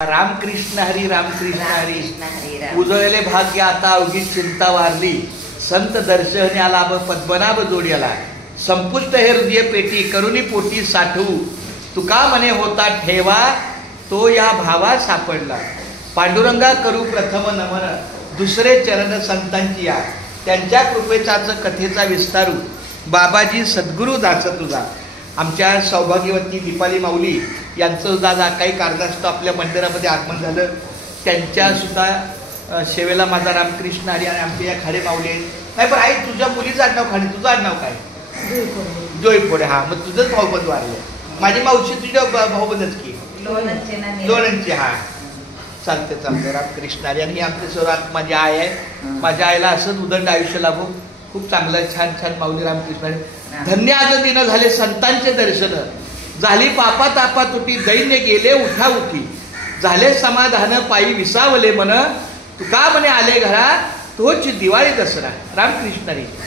रामकृष्ण हरी रामकृष्ण हरी उजळले भाग्य आता अवघी चिंता वारली संत दर्शन आला पद्मनाभ जोड्याला संपुष्ट हे हृदय पेटी करुणी पोटी साठवू तुका मने होता ठेवा तो या भावा सापडला पांडुरंगा करू प्रथम नमन दुसरे चरण संतांची या त्यांच्या कृपेचाच कथेचा विस्तारू बाबाजी सद्गुरू दास तुझा। आमच्या सौभाग्यवती दीपाली माऊली यांचं सुद्धा काही कारणास्तव आपल्या मंदिरामध्ये आगमन झालं, त्यांच्या सुद्धा सेवेला माझा रामकृष्ण हरी आणि आमचे या खाडे माऊली आहेत। नाही पण आई तुझ्या मुलीचं आडनाव खाडे, तुझं आडनाव काय? जोईफोडे। हा मग तुझंच भाऊबंद वारले, माझी मावशी तुझ्या भाऊबंदच की लोणंदची। हा चालते चालते रामकृष्ण हरी। आणि आमचे सर्वात माझी आई आहे, माझ्या आईला असंच उदंड आयुष्य लाभो, खूप चांगलं छान छान माऊली रामकृष्ण हरी। धन्य आज दिन झाले संतांचे दर्शन, झाली पापा तापा तुटी दैन्य गेले उठा उठी, झाले समाधान पायी विसावले मन तुका म्हणे आले घरा तोच दिवाळी दसरा। रामकृष्ण हरी।